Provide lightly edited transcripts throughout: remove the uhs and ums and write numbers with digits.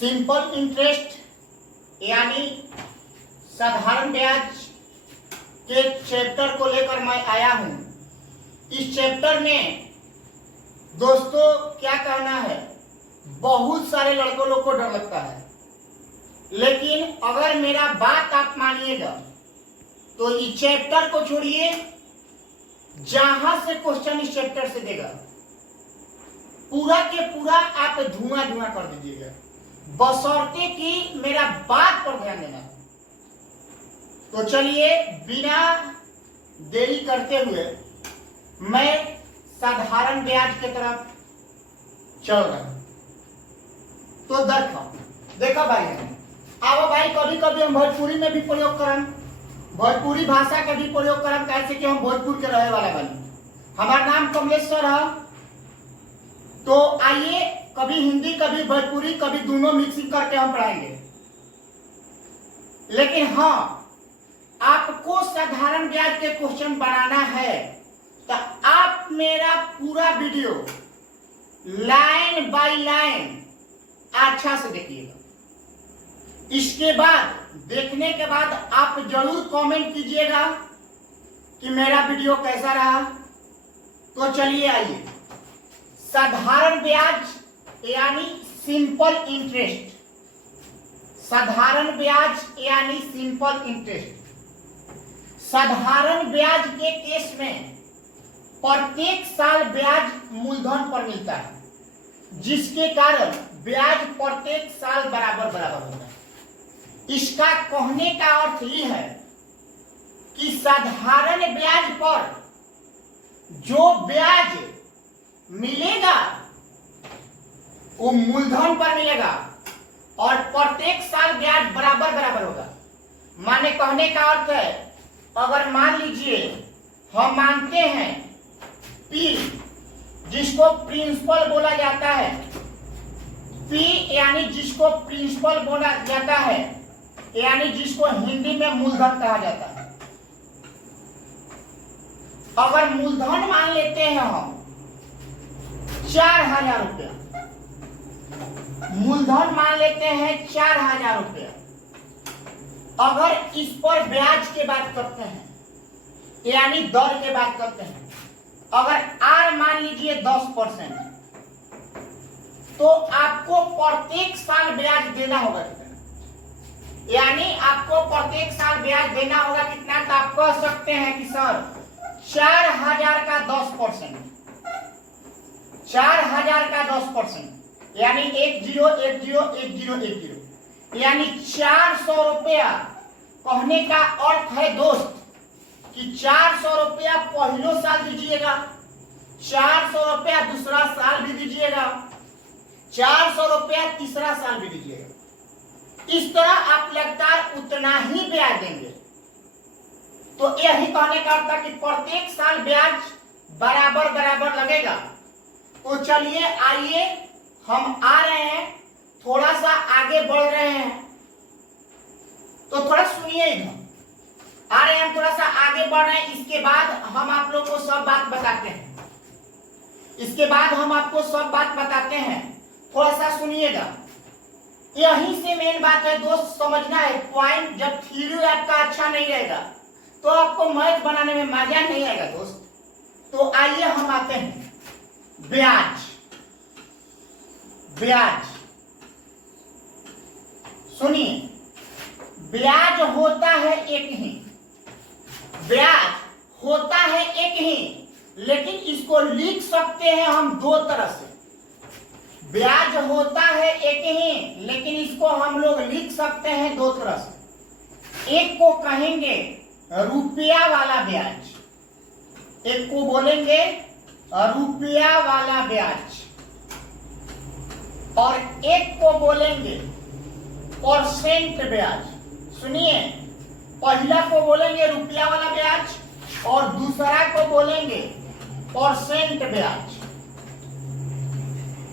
Simple interest यानी साधारण ब्याज के चैप्टर को लेकर मैं आया हूं। इस चैप्टर में दोस्तों क्या कहना है, बहुत सारे लड़कों लोग को डर लगता है, लेकिन अगर मेरा बात आप मानिएगा तो इस चैप्टर को छोड़िए, जहां से क्वेश्चन इस चैप्टर से देगा पूरा के पूरा आप धुआं धुआं कर दीजिएगा, बशर्ते कि मेरा बात पर ध्यान देना। तो चलिए बिना देरी करते हुए मैं साधारण ब्याज की तरफ चल रहा हूं। तो देखो भाई, आओ भाई, कभी कभी हम भोजपुरी में भी प्रयोग करम, भोजपुरी भाषा का भी प्रयोग करम, कैसे कि हम भोजपुर के रहे वाला बनी। हमारा नाम कमलेश्वर है। तो आइए, कभी हिंदी कभी भोजपुरी कभी दोनों मिक्सिंग करके हम पढ़ाएंगे। लेकिन हाँ, आपको साधारण ब्याज के क्वेश्चन बनाना है तो आप मेरा पूरा वीडियो लाइन बाय लाइन अच्छा से देखिएगा। इसके बाद देखने के बाद आप जरूर कमेंट कीजिएगा कि मेरा वीडियो कैसा रहा। तो चलिए आइए, साधारण ब्याज यानी सिंपल इंटरेस्ट, साधारण ब्याज यानी सिंपल इंटरेस्ट। साधारण ब्याज के केस में प्रत्येक साल ब्याज मूलधन पर मिलता है, जिसके कारण ब्याज प्रत्येक साल बराबर बराबर होता है। इसका कहने का अर्थ यह है कि साधारण ब्याज पर जो ब्याज मिलेगा वो मूलधन पर मिलेगा और प्रत्येक साल ब्याज बराबर बराबर होगा। माने कहने का अर्थ है, अगर मान लीजिए हम मानते हैं P, जिसको प्रिंसिपल बोला जाता है, P यानी जिसको प्रिंसिपल बोला जाता है, यानी जिसको हिंदी में मूलधन कहा जाता है। अगर मूलधन मान लेते हैं हम 4,000 रुपया, मूलधन मान लेते हैं 4,000 रुपया। अगर इस पर ब्याज की बात करते हैं यानी दर की बात करते हैं, अगर R मान लीजिए 10%, तो आपको प्रत्येक साल ब्याज देना होगा कितना, यानी आपको प्रत्येक साल ब्याज देना होगा कितना। तो आप कह सकते हैं कि सर 4,000 का 10%, 4,000 का 10% यानी 10101010, यानी 400 रुपया। कहने का अर्थ है दोस्त कि 400 रुपया पहलो साल दीजिएगा, 400 रुपया दूसरा साल भी दीजिएगा, 400 रुपया तीसरा साल भी दीजिएगा। इस तरह आप लगातार उतना ही ब्याज देंगे। तो यही कहने का अर्थ है कि प्रत्येक साल ब्याज बराबर बराबर लगेगा। तो चलिए आइए, हम आ रहे हैं, थोड़ा सा आगे बढ़ रहे हैं, तो थोड़ा सुनिए इधर। आ रहे हैं हम, थोड़ा सा आगे बढ़ रहे हैं। इसके बाद हम आप लोग को सब बात बताते हैं, इसके बाद हम आपको सब बात बताते हैं। थोड़ा सा सुनिएगा, यहीं से मेन बात है दोस्त, समझना है पॉइंट। जब थ्योरी आपका अच्छा नहीं रहेगा तो आपको मैथ बनाने में मजा नहीं आएगा दोस्त। तो आइए हम आते हैं ब्याज। ब्याज सुनिए, ब्याज होता है एक ही, ब्याज होता है एक ही, लेकिन इसको लिख सकते हैं हम दो तरह से। ब्याज होता है एक ही, लेकिन इसको हम लोग लिख सकते हैं दो तरह से। एक को कहेंगे रुपया वाला ब्याज, एक को बोलेंगे रुपया वाला ब्याज, और एक को बोलेंगे परसेंट ब्याज। सुनिए, पहला को बोलेंगे रुपया वाला ब्याज और दूसरा को बोलेंगे परसेंट ब्याज।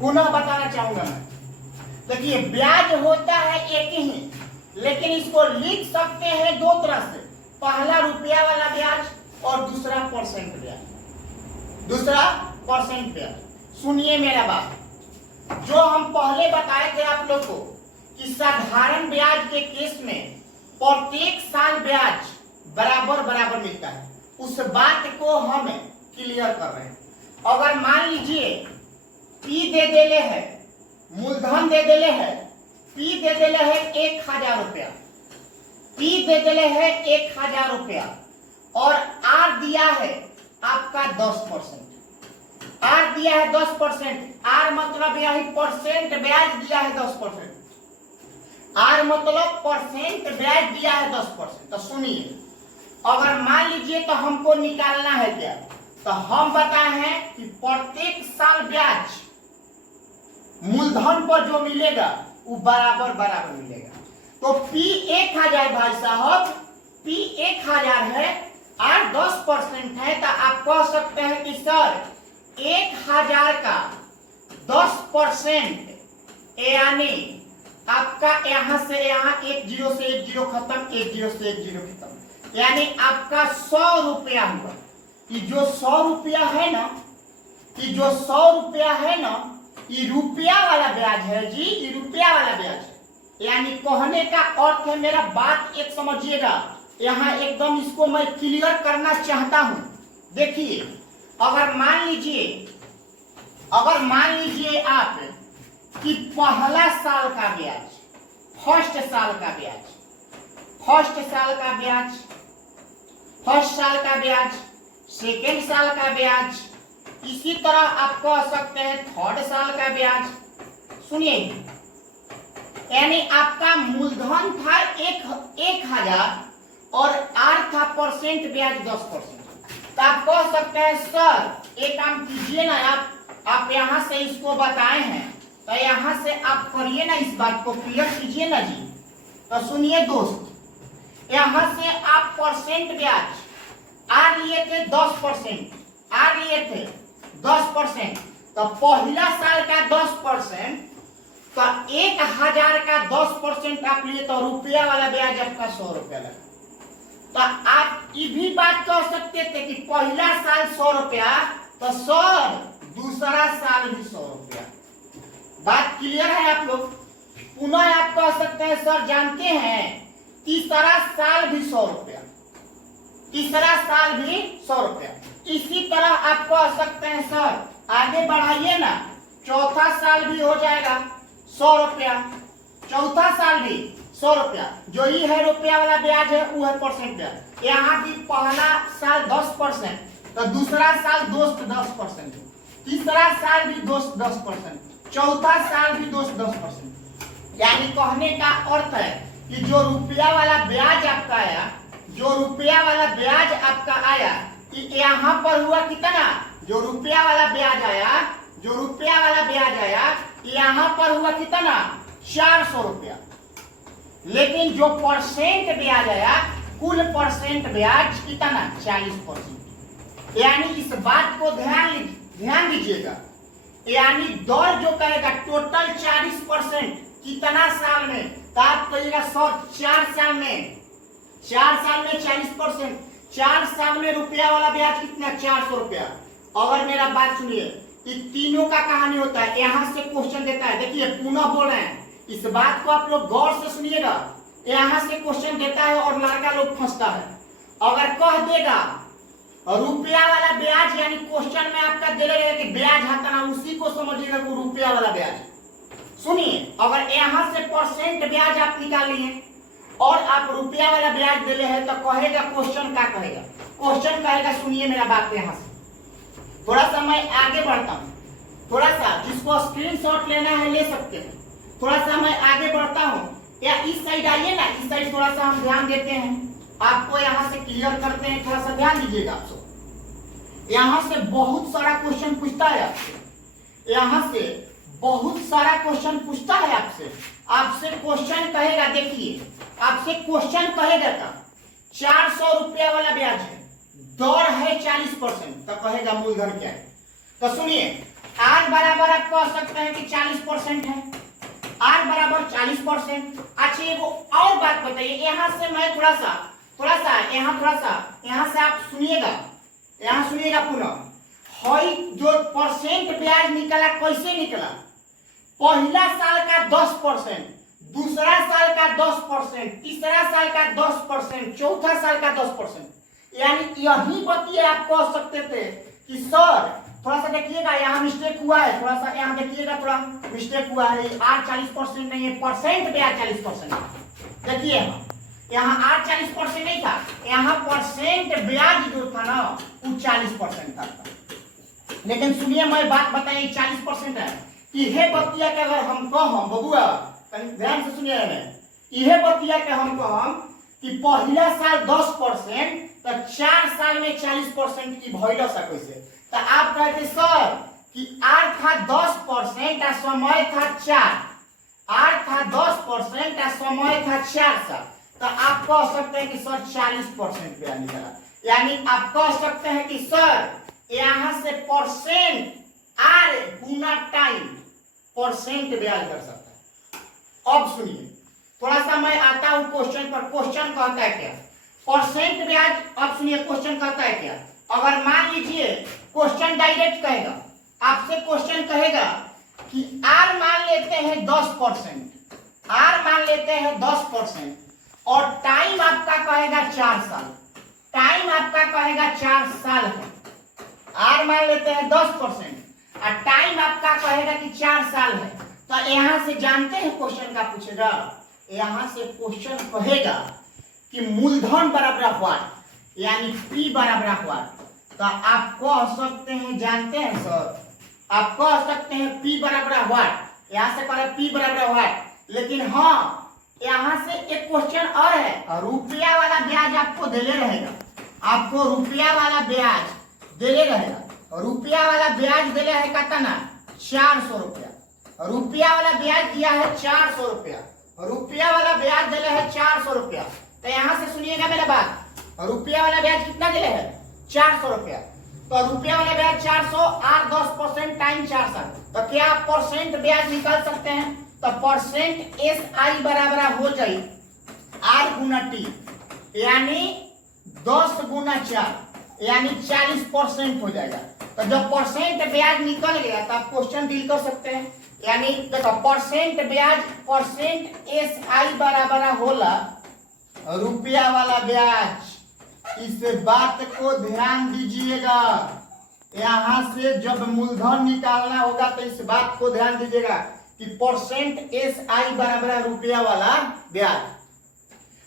पुनः बताना चाहूंगा मैं, देखिए ब्याज होता है एक ही, लेकिन इसको लिख सकते हैं दो तरह से। पहला रुपया वाला ब्याज और दूसरा परसेंट ब्याज, दूसरा परसेंट ब्याज। सुनिए मेरा बात, जो हम पहले बताए थे आप लोग को कि साधारण ब्याज के केस में प्रत्येक साल ब्याज बराबर बराबर मिलता है, उस बात को हम क्लियर कर रहे हैं। अगर मान लीजिए P दे देले है, मूलधन दे देले है, P दे देले है 1000 रुपया, P दे देले है 1000 रुपया और R दिया है आपका 10%, R दिया है 10%, R मतलब यही परसेंट ब्याज दिया है 10%, R मतलब परसेंट ब्याज दिया है 10%। तो सुनिए, अगर मान लीजिए तो हमको निकालना है क्या, तो हम बताए हैं कि प्रत्येक साल ब्याज मूलधन पर जो मिलेगा वो बराबर बराबर मिलेगा। तो P 1000 भाई साहब, P 1000 है, R 10% है, तो आप कह सकते हैं कि सर 1000 का 10% यानी आपका यहां से यहां 1 0 से 1 0 खत्म, 1 0 से 1 0 खत्म, यानी आपका 100 रुपया हुआ। ये जो 100 रुपया है ना, ये जो 100 रुपया है ना, ये रुपया वाला ब्याज है जी, ये रुपया वाला ब्याज है। यानी कहने का अर्थ है, मेरा बात एक समझिएगा, यहाँ एकदम इसको मैं क्लियर करना चाहता हूं। देखिए, अगर मान लीजिए आप कि पहला साल का ब्याज, फर्स्ट साल का ब्याज, फर्स्ट साल का ब्याज, सेकेंड साल का ब्याज, इसी तरह आप कह सकते हैं थर्ड साल का ब्याज। सुनिए, यानी आपका मूलधन था 1000 और R था परसेंट ब्याज 10%। तो आप कह सकते हैं सर एक काम कीजिए ना, आप यहां से इसको बताए हैं, तो यहां से आप करिए ना, इस बात को क्लियर कीजिए ना जी। तो सुनिए दोस्त, यहां से आप परसेंट ब्याज R लिए थे 10%, R लिए थे 10%, तो पहला साल का 10%, तो 1000 का 10% आप लिए तो रुपया वाला ब्याज आपका 100 रुपया लगा। तो आप ये भी बात कह सकते थे कि पहला साल 100 रुपया, तो सर दूसरा साल भी 100 रुपया। बात क्लियर है आप लोग? पुनः आप कह सकते हैं सर जानते हैं तीसरा साल भी 100 रुपया, तीसरा साल भी 100 रुपया। इसी तरह आप कह सकते हैं सर आगे बढ़ाइए ना, चौथा साल भी हो जाएगा 100 रुपया, चौथा साल भी 100 रुपया। जो ये है रुपया वाला ब्याज है वो है परसेंट ब्याज। यहाँ भी पहला साल 10%, तो दूसरा साल दोस्त 10%, तीसरा साल भी दोस्त 10%, चौथा साल भी दोस्त 10%। यानी कहने का अर्थ है कि जो रुपया वाला ब्याज आपका आया, जो रुपया वाला ब्याज आपका आया, यहाँ पर हुआ कितना, जो रुपया वाला ब्याज आया, जो रुपया वाला ब्याज आया, यहाँ पर हुआ कितना 400 रुपया। लेकिन जो परसेंट ब्याज आया, कुल परसेंट ब्याज कितना 40%। यानी इस बात को ध्यान दीजिएगा, यानी दर जो कहेगा टोटल 40% कितना साल में, तो आप कहिएगा सर 4 साल में, 4 साल में 40%, 4 साल में रुपया वाला ब्याज कितना 400 रुपया। अगर मेरा बात सुनिए, ये तीनों का कहानी होता है, यहां से क्वेश्चन देता है। देखिए पुनः बोल रहे हैं, इस बात को आप लोग गौर से सुनिएगा, यहां से क्वेश्चन देता है और लड़का लोग फंसता है। अगर कह देगा रुपया वाला ब्याज, यानी क्वेश्चन में आपका दे रहे कि ब्याज हटाना, उसी को समझिएगा कि रुपया वाला ब्याज। सुनिए, अगर यहां से परसेंट ब्याज आप निकाल लिए और आप रुपया वाला ब्याज दे रहे हैं, तो कहेगा क्वेश्चन क्या कहेगा, क्वेश्चन कहेगा, सुनिए मेरा बात यहां से थोड़ा सा मैं आगे बढ़ता हूं, थोड़ा सा जिसको स्क्रीनशॉट लेना है ले सकते हैं। थोड़ा सा मैं आगे बढ़ता हूं, या इस साइड आइए ना, इस साइड थोड़ा सा हम ध्यान देते हैं, आपको यहां से क्लियर करते हैं, थोड़ा सा ध्यान दीजिएगा। आप सब यहां से बहुत सारा क्वेश्चन पूछता है आपसे, यहां से बहुत सारा क्वेश्चन पूछता है आपसे। आपसे क्वेश्चन कहेगा, देखिए आपसे क्वेश्चन कहेगा का 400 रुपया वाला ब्याज है, दर है 40%, तो कहेगा मूलधन क्या है। तो सुनिए, R बराबर आप कह सकते हैं कि 40% है, R बराबर 40%। अच्छा एगो और बात बताइए, यहां से मैं थोड़ा सा यहां से आप सुनिएगा, यहां सुनिएगा पुनः। हई जो परसेंट ब्याज निकला कैसे निकला, पहला साल का 10%, दूसरा साल का 10%, तीसरा साल का 10%, चौथा साल का 10%। यानी यही बतिया आप कह सकते थे कि सर थोड़ा सा देखिएगा यहाँ मिस्टेक हुआ है, थोड़ा सा यहाँ देखिएगा थोड़ा मिस्टेक हुआ है, R 40% नहीं है, परसेंट ब्याज 40%। देखिए यहाँ R 40% नहीं था, यहाँ परसेंट ब्याज जो था ना वो 40% था। लेकिन सुनिए मैं बात बताइए 40% है। यह बतिया के अगर हम कहम बबुआ ध्यान से सुनिए, यह बतिया के हम कहम कि पहला साल 10% तो 4 साल में 40% की भइल सके से, तो आप कहते सर कि R था 10% और समय था 4, R था 10% और समय था 4 साल, तो आप कह सकते हैं कि सर 40% ब्याज निकला। यानी आप कह सकते हैं कि सर यहां से परसेंट R गुना टाइम परसेंट ब्याज कर सकता है। अब सुनिए थोड़ा सा मैं आता हूं क्वेश्चन पर। क्वेश्चन कहता है क्या परसेंट ब्याज। अब सुनिए क्वेश्चन कहता है क्या। अगर मान लीजिए क्वेश्चन डायरेक्ट कहेगा, आपसे क्वेश्चन कहेगा कि R मान लेते हैं 10%, R मान लेते हैं 10% और टाइम आपका कहेगा 4 साल, टाइम आपका कहेगा 4 साल है। R मान लेते हैं 10% और टाइम आपका कहेगा कि 4 साल है, तो यहां से जानते हैं क्वेश्चन का पूछेगा, यहां से क्वेश्चन कहेगा कि मूलधन बराबर व्हाट, यानी P बराबर व्हाट। तो आप कह सकते हैं, जानते हैं सर, आप कह सकते हैं P बराबर व्हाट, यहां से करें P बराबर व्हाट। लेकिन हाँ यहां से एक क्वेश्चन और है, रुपया वाला ब्याज आपको देले रहेगा, आपको रुपया वाला ब्याज देले रहेगा। रुपया वाला ब्याज देले है कितना 400 रुपया, रुपया वाला ब्याज दिया है 400 रुपया, रुपया वाला ब्याज दिले है 400 रुपया। तो यहां से सुनिएगा मेरा बात, रुपया वाला ब्याज कितना दिले है 400 रुपया। तो रुपया वाला ब्याज 400 और 10% टाइम 4 साल, तो क्या आप परसेंट ब्याज निकाल सकते हैं। तो परसेंट SI बराबर हो जाए R गुना T, यानी 10 गुना 4 यानी 40% हो जाएगा। तो जब परसेंट ब्याज निकल गया तो आप क्वेश्चन डील कर सकते हैं। यानी देखो परसेंट ब्याज, परसेंट SI बराबर होला रुपया वाला ब्याज। इस बात को ध्यान दीजिएगा, यहां से जब मूलधन निकालना होगा तो इस बात को ध्यान दीजिएगा कि परसेंट SI बराबर रुपया वाला ब्याज।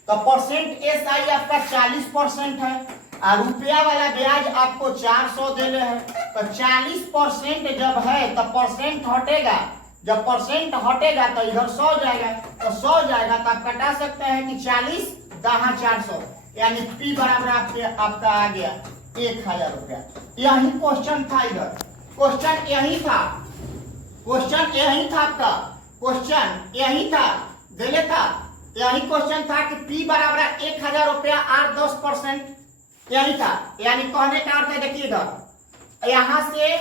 तो परसेंट SI आपका 40% है और रुपया वाला ब्याज आपको 400 देले है। तो 40% जब है तो परसेंट हटेगा, जब परसेंट हटेगा तो इधर 100 जाएगा, तो 100 जाएगा तो आप कटा सकते हैं कि 40 दहा 400, यानी P बराबर आपका आ गया 1000 रुपया। यही क्वेश्चन था, इधर क्वेश्चन यही था, क्वेश्चन यही था आपका, क्वेश्चन यही था देले था, यही क्वेश्चन था कि P बराबर 1000 रुपया और 10%, यही था। यानी कहने का अर्थ है देखिएगा यहां से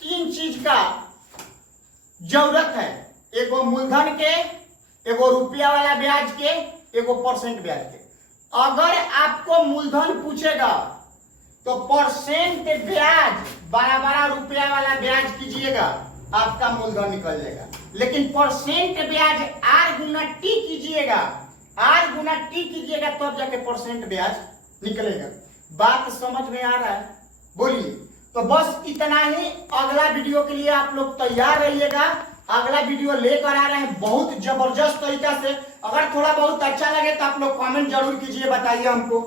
3 चीज का जरूरत है, एगो मूलधन के, एगो रुपया वाला ब्याज के, एगो परसेंट ब्याज के। अगर आपको मूलधन पूछेगा तो परसेंट ब्याज बराबर रुपया वाला ब्याज कीजिएगा, आपका मूलधन निकल जाएगा। लेकिन परसेंट ब्याज R गुना T कीजिएगा, R गुना T कीजिएगा तब जाके परसेंट ब्याज निकलेगा। बात समझ में आ रहा है, बोलिए। तो बस इतना ही, अगला वीडियो के लिए आप लोग तैयार रहिएगा। अगला वीडियो लेकर आ रहे हैं बहुत जबरदस्त तरीका से। अगर थोड़ा बहुत अच्छा लगे तो आप लोग कमेंट जरूर कीजिए, बताइए हमको।